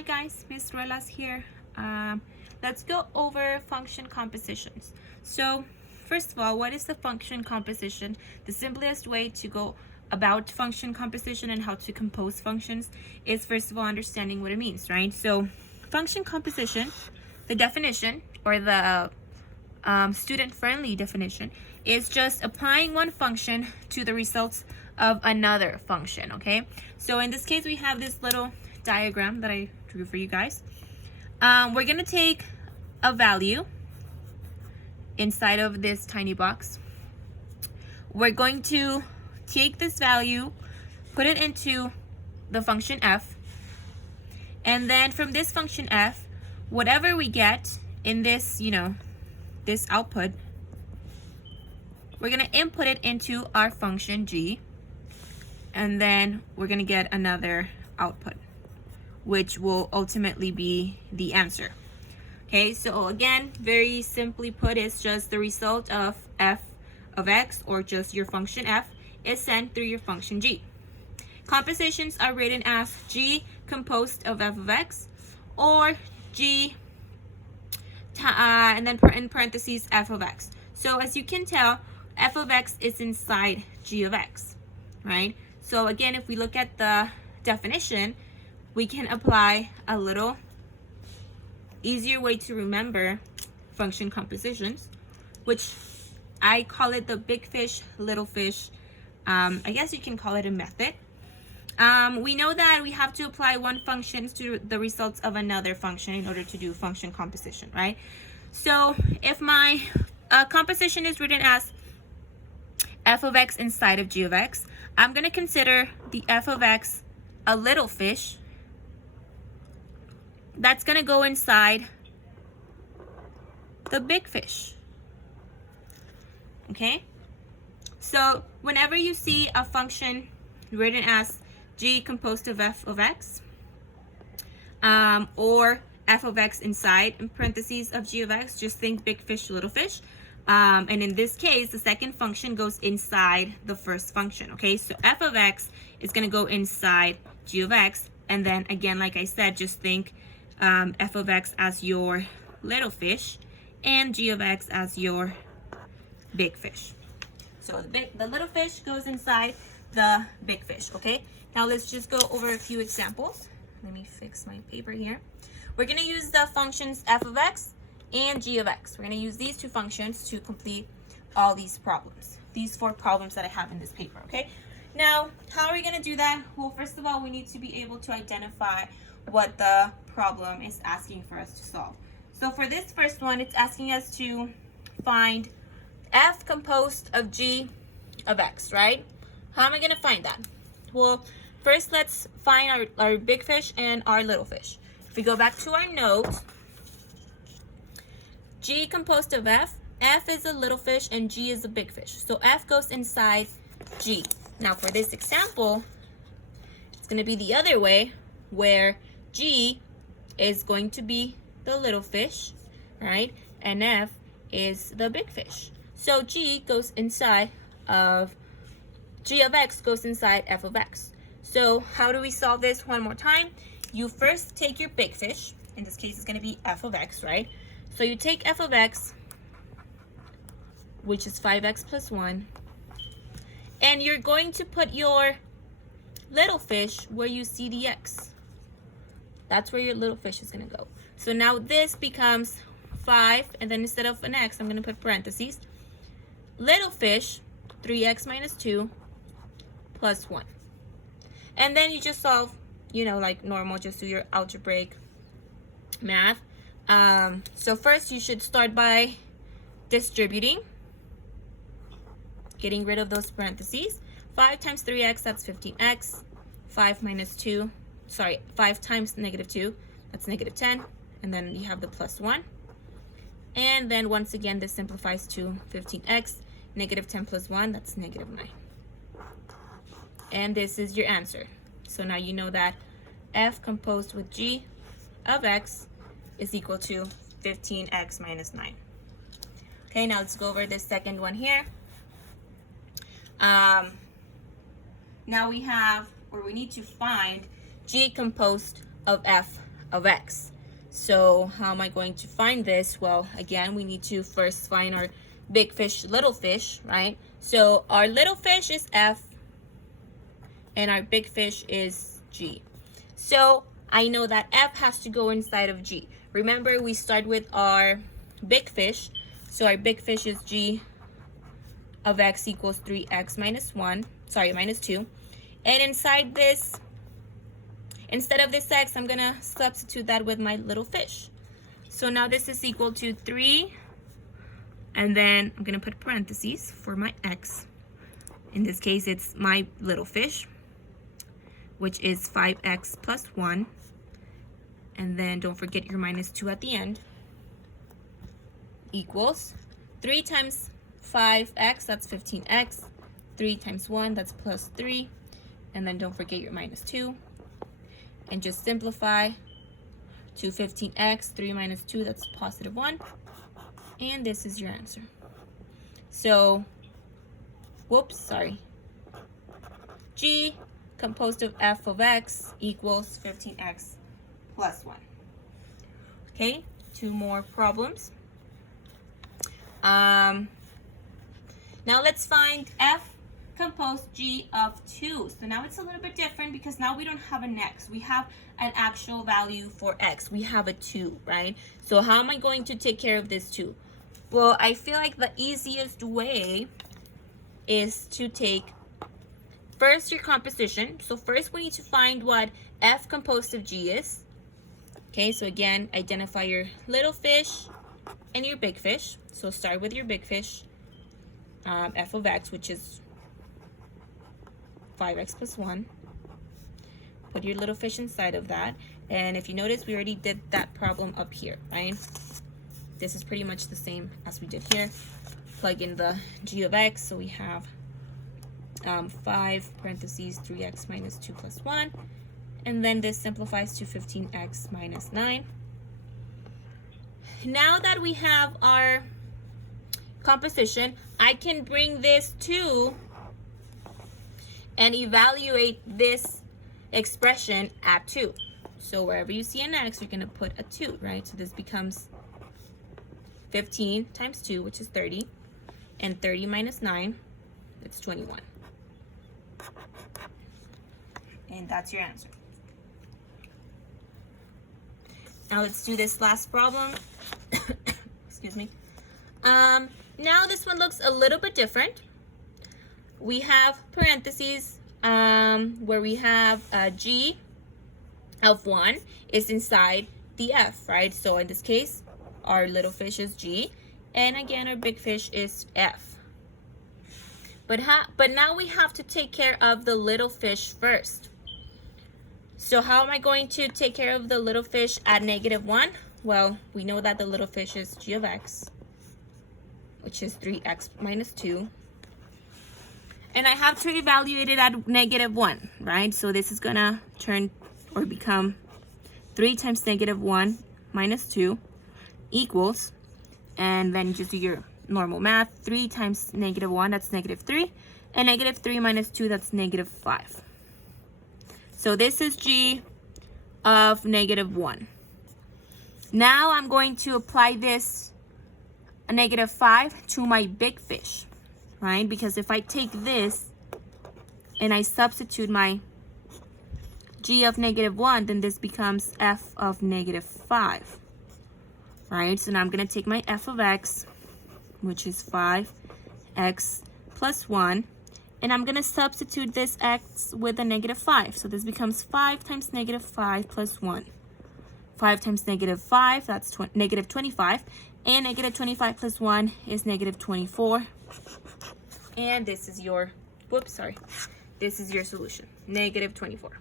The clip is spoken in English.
Hi guys, Miss Ruelas here. Let's go over function compositions. So first of all, what is the function composition? The simplest way to go about function composition and how to compose functions is first of all understanding what it means, right? So function composition, the definition or the student-friendly definition is just applying one function to the results of another function, okay? So in this case, we have this little diagram that I drew for you guys. We're gonna take a value inside of this tiny box. We're going to take this value, put it into the function f, and then from this function f, whatever we get in this, this output, we're gonna input it into our function g, and then we're gonna get another output, which will ultimately be the answer. Okay, so again, very simply put, it's just the result of f of x, or just your function f, is sent through your function g. Compositions are written as g composed of f of x, or g and then in parentheses f of x. So as you can tell, f of x is inside g of x, right? So again, if we look at the definition, we can apply a little easier way to remember function compositions, which I call it the big fish, little fish. I guess you can call it a method. We know that we have to apply one function to the results of another function in order to do function composition, right? So if my composition is written as f of x inside of g of x, I'm going to consider the f of x a little fish that's going to go inside the big fish. Okay? So whenever you see a function written as g composed of f of x, or f of x inside in parentheses of g of x, just think big fish, little fish. And in this case, the second function goes inside the first function, okay? So f of x is going to go inside g of x, and then again, like I said, just think f of x as your little fish and g of x as your big fish. So the little fish goes inside the big fish, okay? Now let's just go over a few examples. Let me fix my paper here. We're going to use the functions f of x and g of x. We're going to use these two functions to complete all these problems, these 4 problems that I have in this paper, okay? Now, how are we going to do that? Well, first of all, we need to be able to identify what the problem is asking for us to solve. So for this first one, it's asking us to find f composed of g of x, right? How am I going to find that? Well, first let's find our big fish and our little fish. If we go back to our note, g composed of f, f is a little fish and g is a big fish. So f goes inside g. Now for this example, it's going to be the other way, where g is going to be the little fish, right? And f is the big fish. So g goes inside of g of x goes inside f of x. So how do we solve this one more time? You first take your big fish. In this case, it's going to be f of x, right? So you take f of x, which is 5x plus 1, and you're going to put your little fish where you see the x. That's where your little fish is going to go. So now this becomes 5, and then instead of an x, I'm going to put parentheses. Little fish, 3x minus 2 plus 1. And then you just solve, like normal, just do your algebraic math. So first you should start by distributing, getting rid of those parentheses. 5 times 3x, that's 15x. 5 times negative 2, that's negative 10. And then you have the plus 1. And then once again, this simplifies to 15x. Negative 10 plus 1, that's negative 9. And this is your answer. So now you know that f composed with g of x is equal to 15x minus 9. Okay, now let's go over this second one here. Now we need to find g composed of f of x. So how am I going to find this? Well, again, we need to first find our big fish, little fish, right? So our little fish is f, and our big fish is g. So I know that f has to go inside of g. Remember, we start with our big fish. So our big fish is g of x equals 3x minus 2. And inside this, instead of this x, I'm going to substitute that with my little fish. So now this is equal to 3. And then I'm going to put parentheses for my x. In this case, it's my little fish, which is 5x plus 1. And then don't forget your minus 2 at the end. Equals 3 times 5x, that's 15x. 3 times 1, that's plus 3. And then don't forget your minus 2. And just simplify to 15x. 3 minus 2, that's positive 1. And this is your answer. So, g composed of f of x equals 15x plus 1. Okay, 2 more problems. Now let's find f composed g of 2. So now it's a little bit different because now we don't have an x. We have an actual value for x. We have a 2, right? So how am I going to take care of this 2? Well, I feel like the easiest way is to take first your composition. So first we need to find what f composed of g is. Okay, so again, identify your little fish and your big fish. So start with your big fish, f of x, which is 5x plus 1. Put your little fish inside of that. And if you notice, we already did that problem up here, right? This is pretty much the same as we did here. Plug in the g of x. So we have 5 parentheses 3x minus 2 plus 1. And then this simplifies to 15x minus 9. Now that we have our composition, I can bring this 2 and evaluate this expression at 2. So wherever you see an x, you're going to put a 2, right? So this becomes 15 times 2, which is 30. And 30 minus 9, it's 21. And that's your answer. Now let's do this last problem. Excuse me. Now this one looks a little bit different. We have parentheses where we have g of 1 is inside the f, right? So in this case, our little fish is g, and again, our big fish is f. But now we have to take care of the little fish first. So how am I going to take care of the little fish at -1? Well, we know that the little fish is g of x, which is 3x minus 2. And I have to evaluate it at -1, right? So this is gonna turn or become 3 times -1 minus 2 equals, and then just do your normal math. 3 times -1, that's -3. And -3 minus 2, that's -5. So this is g of -1. Now I'm going to apply this -5 to my big fish, right? Because if I take this and I substitute my g of -1, then this becomes f of -5, right? So now I'm going to take my f of x, which is 5x plus 1, and I'm going to substitute this x with a -5. So this becomes 5 times -5 plus 1. 5 times -5, that's -25. And -25 plus 1 is -24. And this is your, this is your solution, -24.